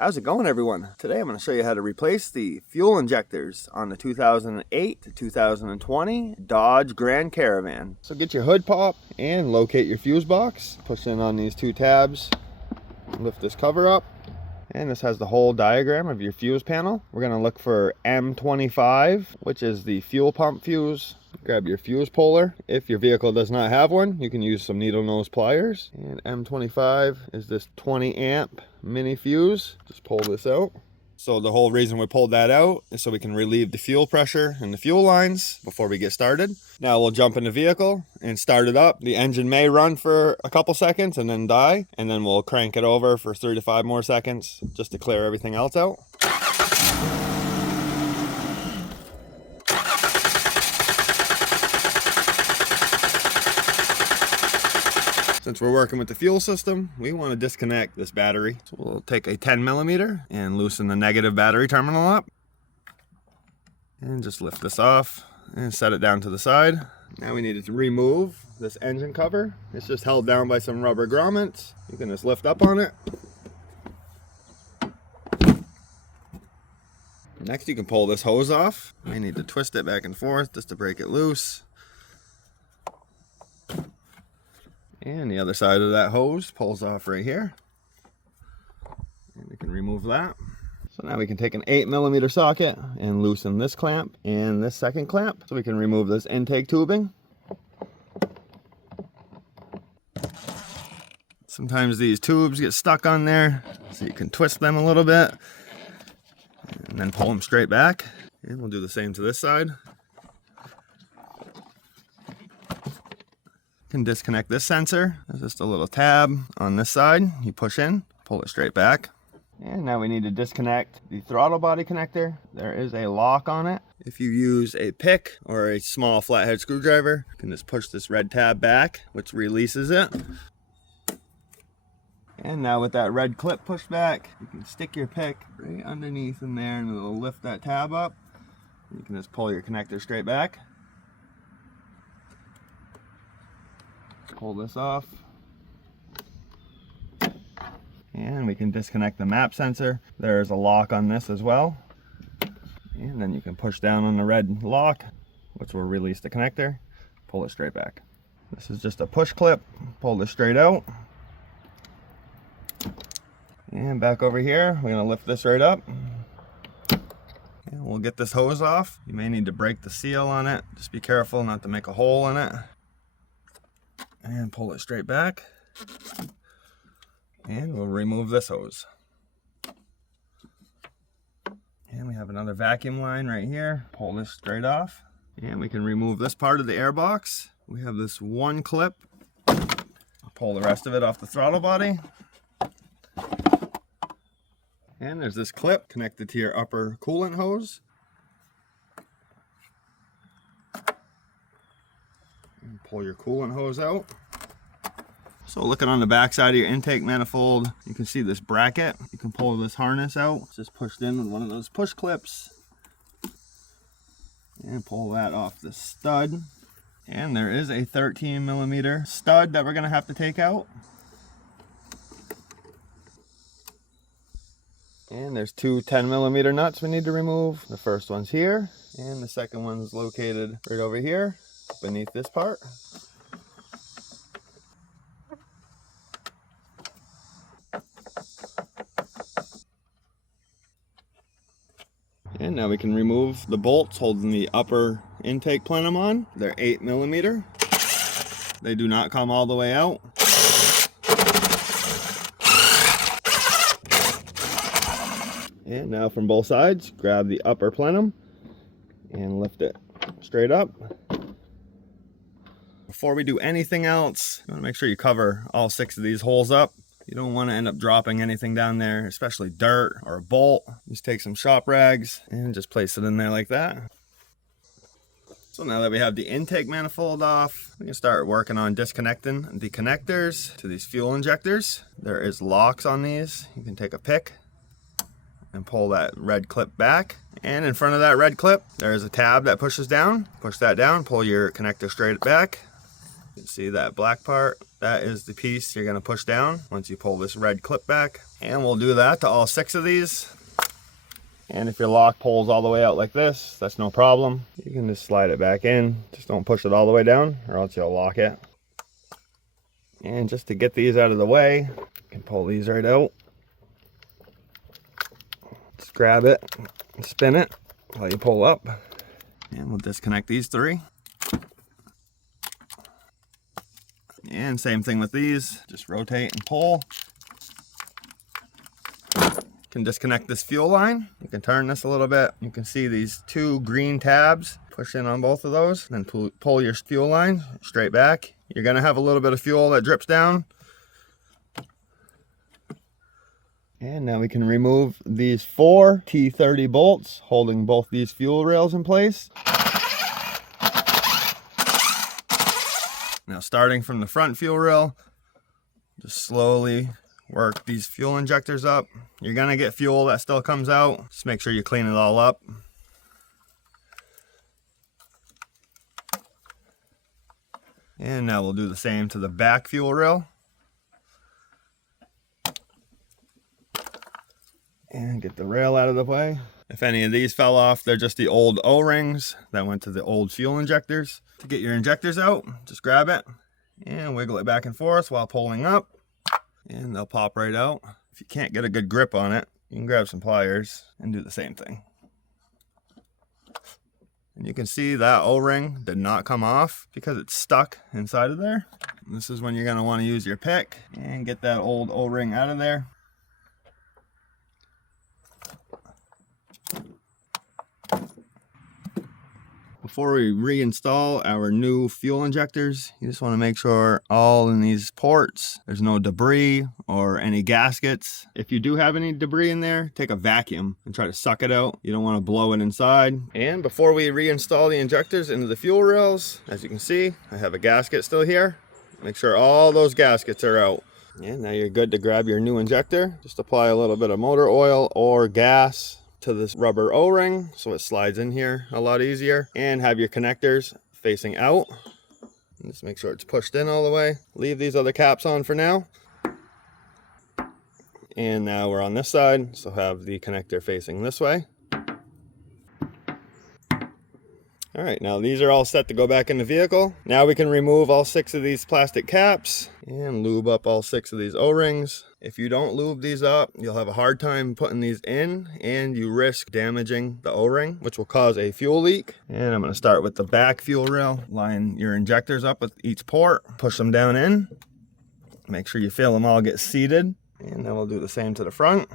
How's it going, everyone? Today I'm going to show you how to replace the fuel injectors on the 2008 to 2020 Dodge Grand Caravan. So get your hood pop and locate your fuse box. Push in on these two tabs, lift this cover up, and this has the whole diagram of your fuse panel. We're going to look for M25, which is the fuel pump fuse. Grab your fuse puller. If your vehicle does not have one, you can use some needle nose pliers. And M25 is this 20 amp mini fuse. Just pull this out. So the whole reason we pulled that out is so we can relieve the fuel pressure in the fuel lines before we get started. Now we'll jump in the vehicle and start it up. The engine may run for a couple seconds and then die, and then we'll crank it over for 3 to 5 more seconds just to clear everything else out. Since we're working with the fuel system, we want to disconnect this battery. So we'll take a 10mm and loosen the negative battery terminal up. And just lift this off and set it down to the side. Now we need to remove this engine cover. It's just held down by some rubber grommets. You can just lift up on it. Next, you can pull this hose off. You may need to twist it back and forth just to break it loose. And the other side of that hose pulls off right here. And we can remove that. So now we can take an 8mm socket and loosen this clamp and this second clamp. So we can remove this intake tubing. Sometimes these tubes get stuck on there, so you can twist them a little bit and then pull them straight back. And we'll do the same to this side. Can disconnect this sensor. There's just a little tab on this side. You push in, pull it straight back. And now we need to disconnect the throttle body connector. There is a lock on it. If you use a pick or a small flathead screwdriver, you can just push this red tab back, which releases it. And now with that red clip pushed back, you can stick your pick right underneath in there and it'll lift that tab up. You can just pull your connector straight back. Pull this off, and we can disconnect the map sensor. There's a lock on this as well, and then you can push down on the red lock, which will release the connector. Pull it straight back. This is just a push clip. Pull this straight out, and back over here we're going to lift this right up, and we'll get this hose off. You may need to break the seal on it. Just be careful not to make a hole in it. And pull it straight back, and we'll remove this hose. And we have another vacuum line right here. Pull this straight off, and we can remove this part of the air box. We have this one clip. I'll pull the rest of it off the throttle body, and there's this clip connected to your upper coolant hose. Pull your coolant hose out. So looking on the back side of your intake manifold, you can see this bracket. You can pull this harness out. It's just pushed in with one of those push clips. And pull that off the stud. And there is a 13mm stud that we're going to have to take out. And there's two 10mm nuts we need to remove. The first one's here, and the second one's located right over here beneath this part. And now we can remove the bolts holding the upper intake plenum on. They're 8mm. They do not come all the way out. And now from both sides, grab the upper plenum and lift it straight up. Before we do anything else, you want to make sure you cover all 6 of these holes up. You don't want to end up dropping anything down there, especially dirt or a bolt. Just take some shop rags and just place it in there like that. So now that we have the intake manifold off, we can start working on disconnecting the connectors to these fuel injectors. There is locks on these. You can take a pick and pull that red clip back. And in front of that red clip, there is a tab that pushes down. Push that down, pull your connector straight back. You can see that black part, that is the piece you're going to push down once you pull this red clip back. And we'll do that to all 6 of these. And if your lock pulls all the way out like this, that's no problem. You can just slide it back in. Just don't push it all the way down or else you'll lock it. And just to get these out of the way, you can pull these right out. Just grab it and spin it while you pull up. And we'll disconnect these 3. And same thing with these. Just rotate and pull. You can disconnect this fuel line. You can turn this a little bit. You can see these 2 green tabs. Push in on both of those. Then pull your fuel line straight back. You're going to have a little bit of fuel that drips down. And now we can remove these 4 T30 bolts holding both these fuel rails in place. Now starting from the front fuel rail, just slowly work these fuel injectors up. You're going to get fuel that still comes out. Just make sure you clean it all up. And now we'll do the same to the back fuel rail. And get the rail out of the way. If any of these fell off, they're just the old O-rings that went to the old fuel injectors. To get your injectors out, just grab it and wiggle it back and forth while pulling up. And they'll pop right out. If you can't get a good grip on it, you can grab some pliers and do the same thing. And you can see that O-ring did not come off because it's stuck inside of there. And this is when you're going to want to use your pick and get that old O-ring out of there. Before we reinstall our new fuel injectors, you just want to make sure all in these ports, there's no debris or any gaskets. If you do have any debris in there, take a vacuum and try to suck it out. You don't want to blow it inside. And before we reinstall the injectors into the fuel rails, as you can see, I have a gasket still here. Make sure all those gaskets are out. And now you're good to grab your new injector. Just apply a little bit of motor oil or gas to this rubber O-ring so it slides in here a lot easier, and have your connectors facing out. And just make sure it's pushed in all the way. Leave these other caps on for now. And now we're on this side, so have the connector facing this way. All right, now these are all set to go back in the vehicle. Now we can remove all 6 of these plastic caps and lube up all 6 of these O-rings. If you don't lube these up, you'll have a hard time putting these in, and you risk damaging the O-ring, which will cause a fuel leak. And I'm going to start with the back fuel rail. Line your injectors up with each port, push them down in. Make sure you feel them all get seated. And then we'll do the same to the front.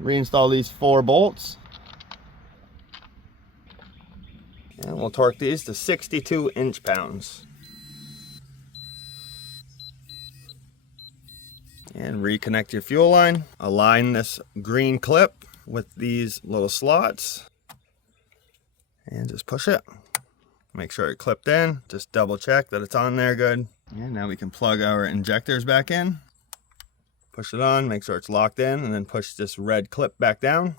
Reinstall these 4 bolts. And we'll torque these to 62 inch-pounds. And reconnect your fuel line. Align this green clip with these little slots. And just push it. Make sure it clipped in. Just double check that it's on there good. And now we can plug our injectors back in. Push it on, make sure it's locked in, and then push this red clip back down.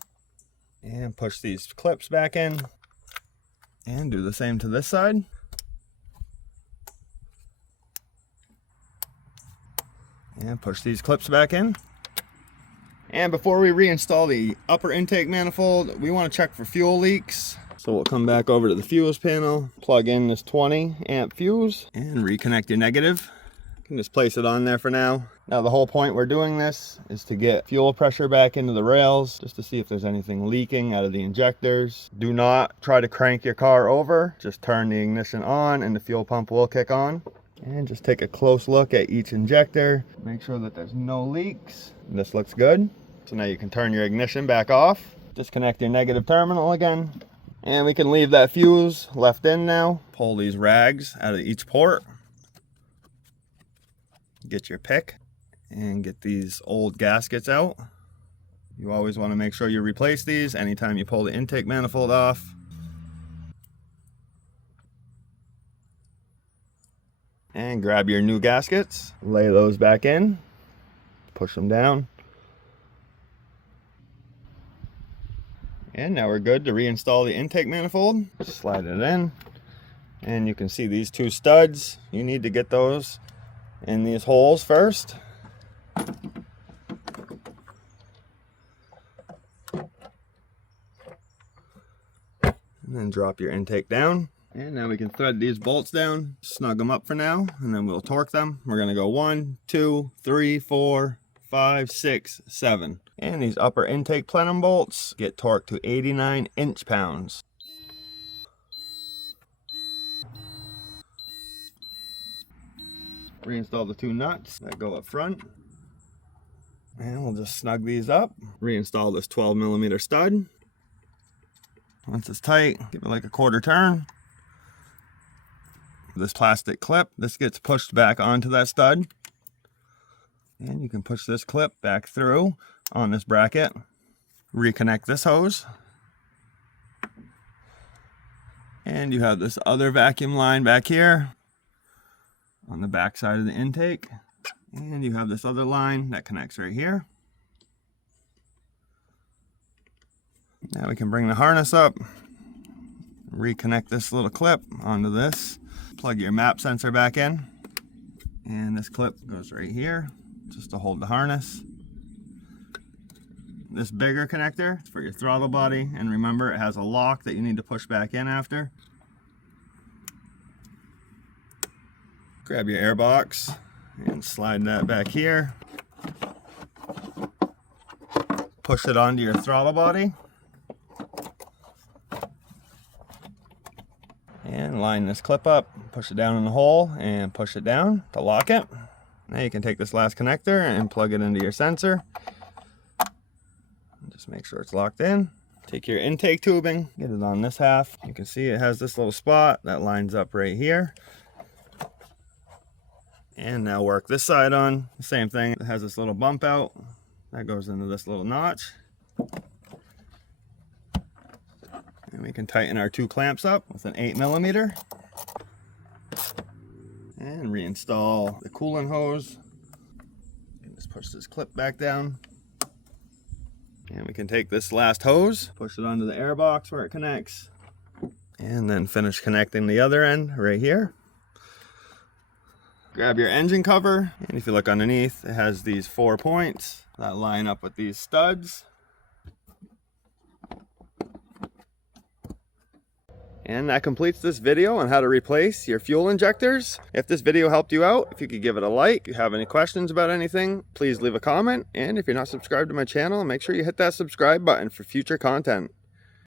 And push these clips back in. And do the same to this side. And push these clips back in. And before we reinstall the upper intake manifold, we want to check for fuel leaks. So we'll come back over to the fuse panel, plug in this 20 amp fuse, and reconnect your negative. You can just place it on there for now. Now the whole point we're doing this is to get fuel pressure back into the rails, just to see if there's anything leaking out of the injectors. Do not try to crank your car over. Just turn the ignition on and the fuel pump will kick on. And just take a close look at each injector. Make sure that there's no leaks. This looks good. So now you can turn your ignition back off. Disconnect your negative terminal again. And we can leave that fuse left in now. Pull these rags out of each port. Get your pick and get these old gaskets out. You always want to make sure you replace these anytime you pull the intake manifold off. And grab your new gaskets, lay those back in, push them down. And now we're good to reinstall the intake manifold. Slide it in And you can see these two studs. You need to get those in these holes first. And then drop your intake down. And now we can thread these bolts down, snug them up for now, and then we'll torque them. We're gonna go 1, 2, 3, 4, 5, 6, 7. And these upper intake plenum bolts get torqued to 89 inch-pounds. Reinstall the two nuts that go up front. And we'll just snug these up. Reinstall this 12mm stud. Once it's tight, give it like a quarter turn. This plastic clip, this gets pushed back onto that stud. And you can push this clip back through on this bracket. Reconnect this hose. And you have this other vacuum line back here on the back side of the intake. And you have this other line that connects right here. Now we can bring the harness up, reconnect this little clip onto this, plug your map sensor back in, and this clip goes right here just to hold the harness. This bigger connector is for your throttle body, and remember it has a lock that you need to push back in after. Grab your air box and slide that back here. Push it onto your throttle body. And line this clip up, push it down in the hole and push it down to lock it. Now you can take this last connector and plug it into your sensor. Just make sure it's locked in. Take your intake tubing, get it on this half. You can see it has this little spot that lines up right here. And now work this side on. The same thing, it has this little bump out that goes into this little notch. And we can tighten our two clamps up with an 8mm. And reinstall the coolant hose. And just push this clip back down. And we can take this last hose, push it onto the air box where it connects. And then finish connecting the other end right here. Grab your engine cover, and if you look underneath, it has these 4 points that line up with these studs. And that completes this video on how to replace your fuel injectors. If this video helped you out, if you could give it a like. If you have any questions about anything, please leave a comment. And if you're not subscribed to my channel, make sure you hit that subscribe button for future content.